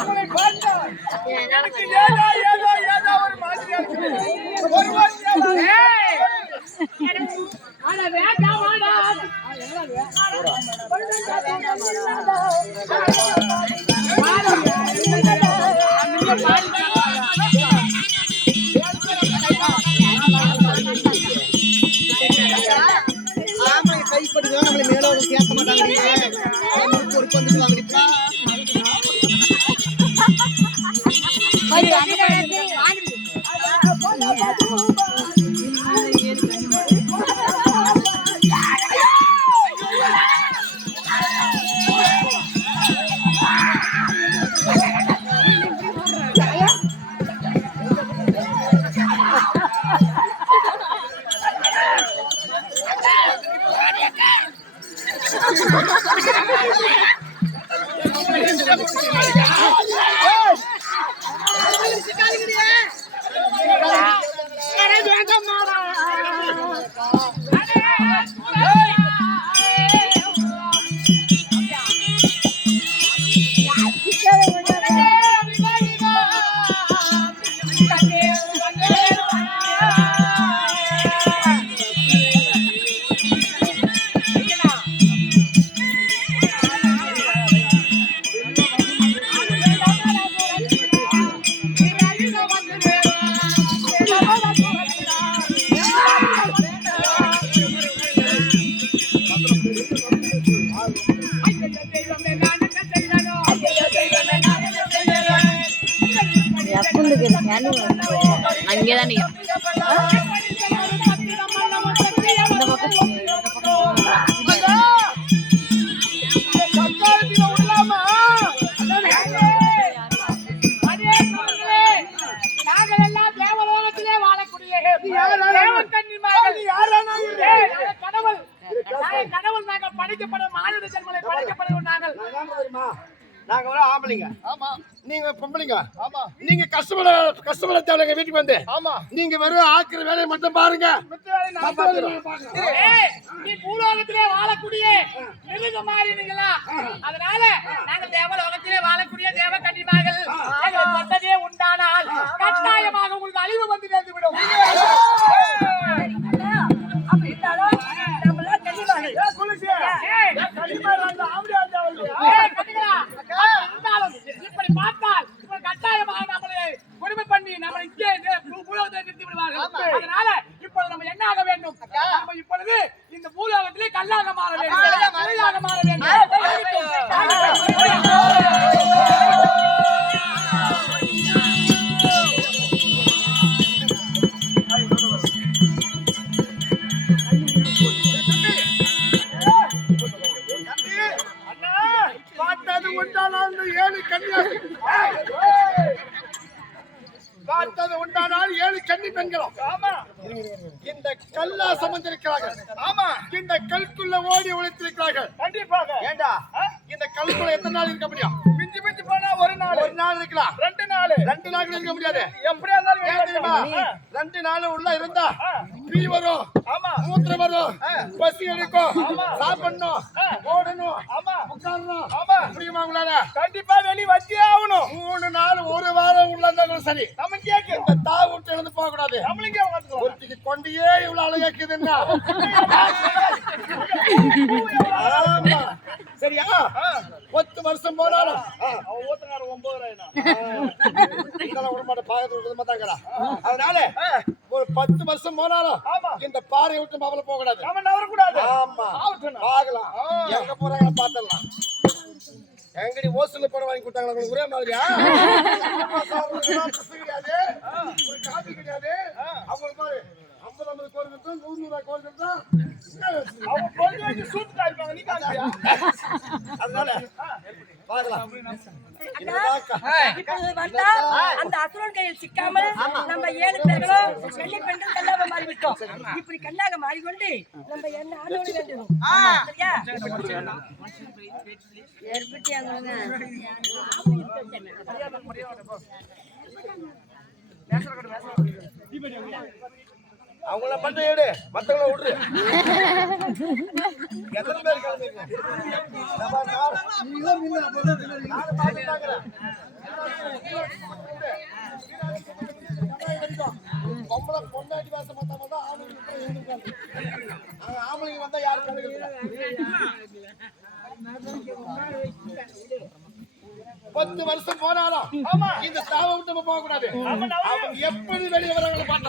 அவனை பார்த்தால் எனக்கு ஏதோ ஏதோ ஏதோ ஒரு மாதிரியா இருக்குது கைப்படுதோ நம்மள மேல ஒரு சேர்த்த மாட்டாங்க ஒரு பந்து வாங்கிப்பா அங்கேதான் ちょっと、どう？யாரானா இரு? ஏய், நாங்கள் கடவுள் நாங்கள் படைக்கப்பட மாநில ஜென்மலை படைக்கப்படுவோம் நாங்கள் நாங்க ஆம்பளைங்க ஆமா நீங்க பொம்பளைங்க. ஆமா. நீங்க கஷ்டப்பட கஷ்டப்பட தேவையில்லைங்க வீட்டுக்கு வந்து. ஆமா. நீங்க வெறும் ஆக்குற வேலையை மட்டும் பாருங்க. நீ பூலோகத்திலே வாழக்கூடிய மிருக மாறினீங்களா அதனால நாங்கள் பார்த்தது உண்டானால் ஏழு கன்னி பெண்களும். ஆமா. இந்த கல்லா சமந்திருக்கிறார்கள். ஆமா. இந்த கல்குள்ள ஓடி ஒளித்திருக்கிறார்கள். கண்டிப்பாக. ஏண்டா? இந்த கல்குள்ள எத்தனை நாள் இருக்க முடியும்? மிஞ்சி மிஞ்சி போனா ஒரு நாள். ஒரு நாள் இருக்கலாம் ரெண்டு நாள். ரெண்டு நாள் இருக்க முடியாது. எப்படியா இருந்தாலும். ரெண்டு நாள் உள்ள இருந்தா. பீ வரும் ஆமா. மூத்திரம் வரும் பசி எடுக்கும் சாப்பிடணும் ஓடணும். உட்காரணும். ஆமா. முடியுமா உங்களால? கண்டிப்பா வெளி வச்சே ஆகணும். மூணு நாள் ஒரு வாரம் உள்ள இருந்தாலும் சரி. நம்ம கேக்கு. இந்த தாவு விட்டு எழுந்து போக கூடாது நம்மளுக்கே ஒருத்திக்கு கொண்டியே இவ்வளவு அழகாக்குதுன்னா ஆமா. சரியா? பத்து வருஷம் போனாலும். அவன் ஊத்தக்காரன் ஒன்பது ரூபாய்னா இதெல்லாம் விடமாட்ட பாகத்து அதனால ஒரு பத்து வருஷம் போனாலும். இந்த பாறையை விட்டு மாப்பிள போக கூடாது நம்ம நவரக்கூடாது ஆகட்டும். பார்க்கலாம் எங்க போறாங்க பாத்துடலாம். எங்கடி ஓசல்ல படம் வாங்கி கொடுத்தாங்க உங்களுக்கு? ஒரே மாதிரியா? ஒரு காபி கிடையாது. அவங்களுக்கு பாரு ஐம்பது ஐம்பது கொடுத்தோம் நூறு நூறு கோடி கொடுத்தோம் அவன் பொண்ணு வச்சு சூட் காய்ப்பாங்க நீ காமியா அதனால அந்த அசுரன் கையில் சிக்காமல் நம்ம ஏழு பேர்களும் வெள்ளி பெண்கள் கல்லாக மாறிவிட்டோம் இப்படி கல்லாக மாறிக்கொண்டு நம்ம என்ன ஆளோட வேண்டும் சரியா அவங்கள மட்டும் எடு. மத்தவங்கள விடுறு எத்தனை பேர் பாட்டு. பொம்பளை பொண்டாட்டி வாசம் பார்த்தா மட்டும் ஆம்பளைங்க ஆம்பளைங்க வந்தா யாரும் கண்டுக்கல பத்து வருஷம் போனாலும் இந்த தாவை விட்டு நம்ம போக கூடாது அவங்க எப்படி வெளியே வராங்களோ பார்த்தா